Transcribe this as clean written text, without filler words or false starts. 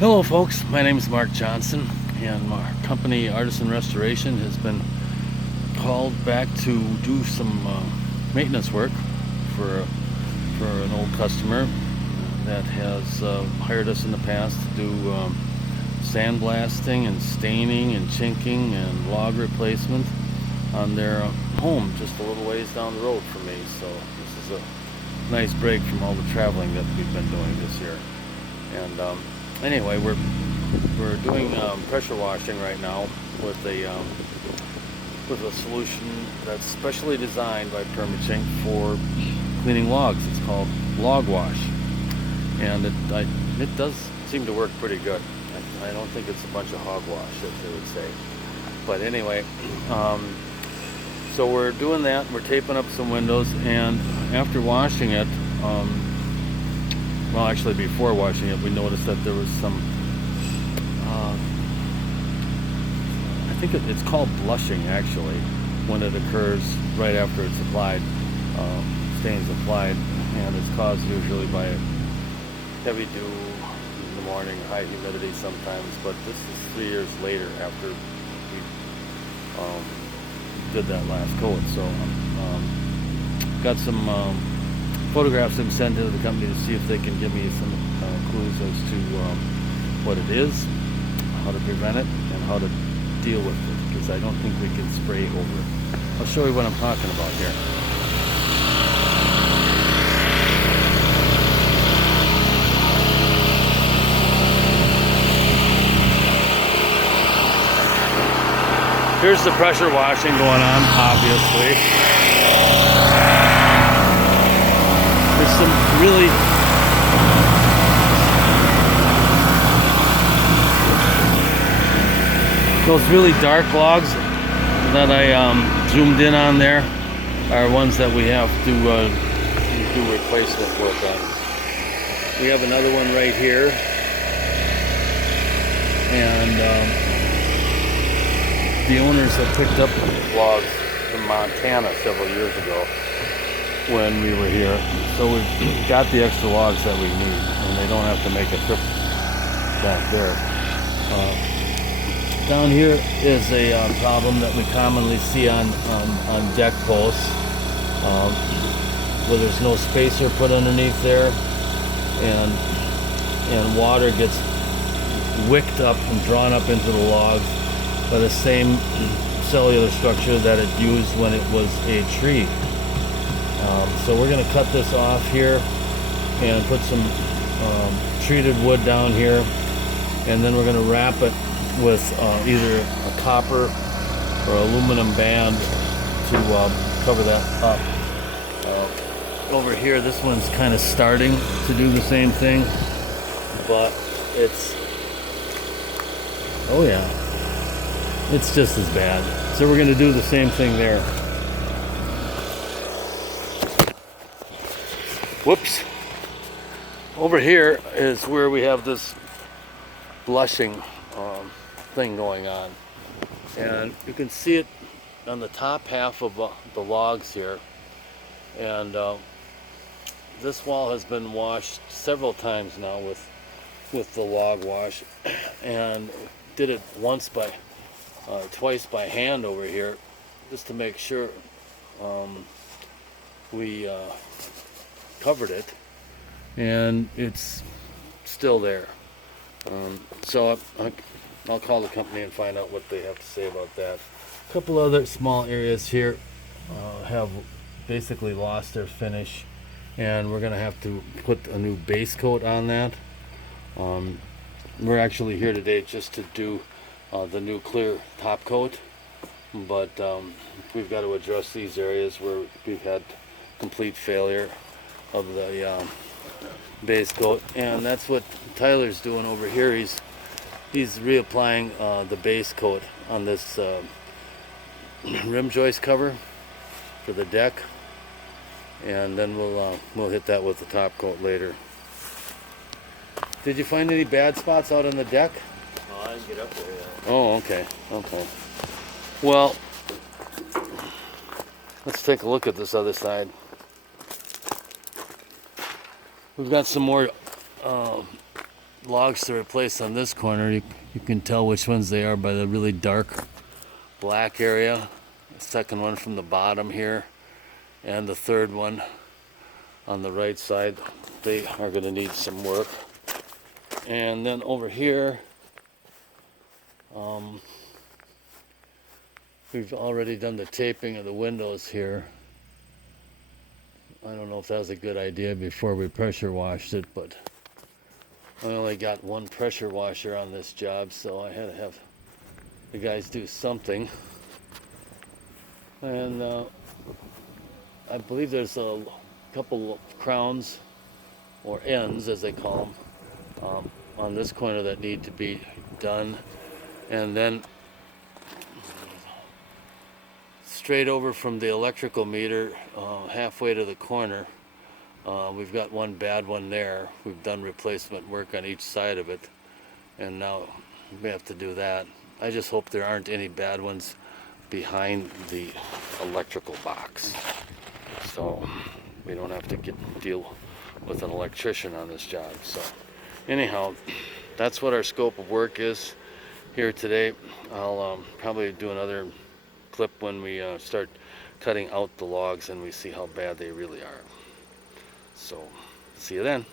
Hello folks, my name is Mark Johnson and our company Artisan Restoration has been called back to do some maintenance work for an old customer that has hired us in the past to do sandblasting and staining and chinking and log replacement on their home just a little ways down the road from me. So this is a nice break from all the traveling that we've been doing this year. And anyway, we're doing pressure washing right now with a solution that's specially designed by Permachink for cleaning logs. It's called Log Wash, and it does seem to work pretty good. I don't think it's a bunch of hogwash, as they would say. But anyway, so we're doing that. We're taping up some windows, and after washing it, well, actually before washing it, we noticed that there was some, I think it's called blushing actually, when it occurs right after it's applied, stains applied, and it's caused usually by heavy dew in the morning, high humidity sometimes, but this is 3 years later after we did that last coat. So got some photographs I'm sending to the company to see if they can give me some clues as to what it is, how to prevent it, and how to deal with it, because I don't think we can spray over it. I'll show you what I'm talking about here. Here's the pressure washing going on, obviously. There's some really those really dark logs that I zoomed in on there are ones that we have to do replacement work on. We have another one right here, and the owners had picked up logs from Montana several years ago when we were here, so we've got the extra logs that we need, and they don't have to make a trip back there. Down here is a problem that we commonly see on deck posts, where there's no spacer put underneath there, and water gets wicked up and drawn up into the logs by the same cellular structure that it used when it was a tree. So we're going to cut this off here and put some treated wood down here, and then we're going to wrap it with either a copper or aluminum band to cover that up. Over here, this one's kind of starting to do the same thing, but oh yeah, it's just as bad. So we're going to do the same thing there. Whoops. Over here is where we have this blushing thing going on, and you can see it on the top half of the logs here, and this wall has been washed several times now with the log wash, and did it twice by hand over here just to make sure we covered it, and it's still there. So I'll call the company and find out what they have to say about that. A couple other small areas here have basically lost their finish, and we're going to have to put a new base coat on that. We're actually here today just to do the new clear top coat, but we've got to address these areas where we've had complete failure of the base coat, and that's what Tyler's doing over here. He's reapplying the base coat on this rim joist cover for the deck, and then we'll hit that with the top coat later. Did you find any bad spots out on the deck? Oh, I didn't get up there yet. Oh, okay. Well, let's take a look at this other side. We've got some more logs to replace on this corner. You can tell which ones they are by the really dark black area. The second one from the bottom here, and the third one on the right side. They are going to need some work. And then over here, we've already done the taping of the windows here. I don't know if that was a good idea before we pressure washed it, but I only got one pressure washer on this job, so I had to have the guys do something. And I believe there's a couple of crowns, or ends as they call them, on this corner that need to be done. And then straight over from the electrical meter, halfway to the corner, we've got one bad one there. We've done replacement work on each side of it, and now we have to do that. I just hope there aren't any bad ones behind the electrical box, so we don't have to deal with an electrician on this job. So anyhow, that's what our scope of work is here today. I'll probably do another clip when we start cutting out the logs and we see how bad they really are. So see you then.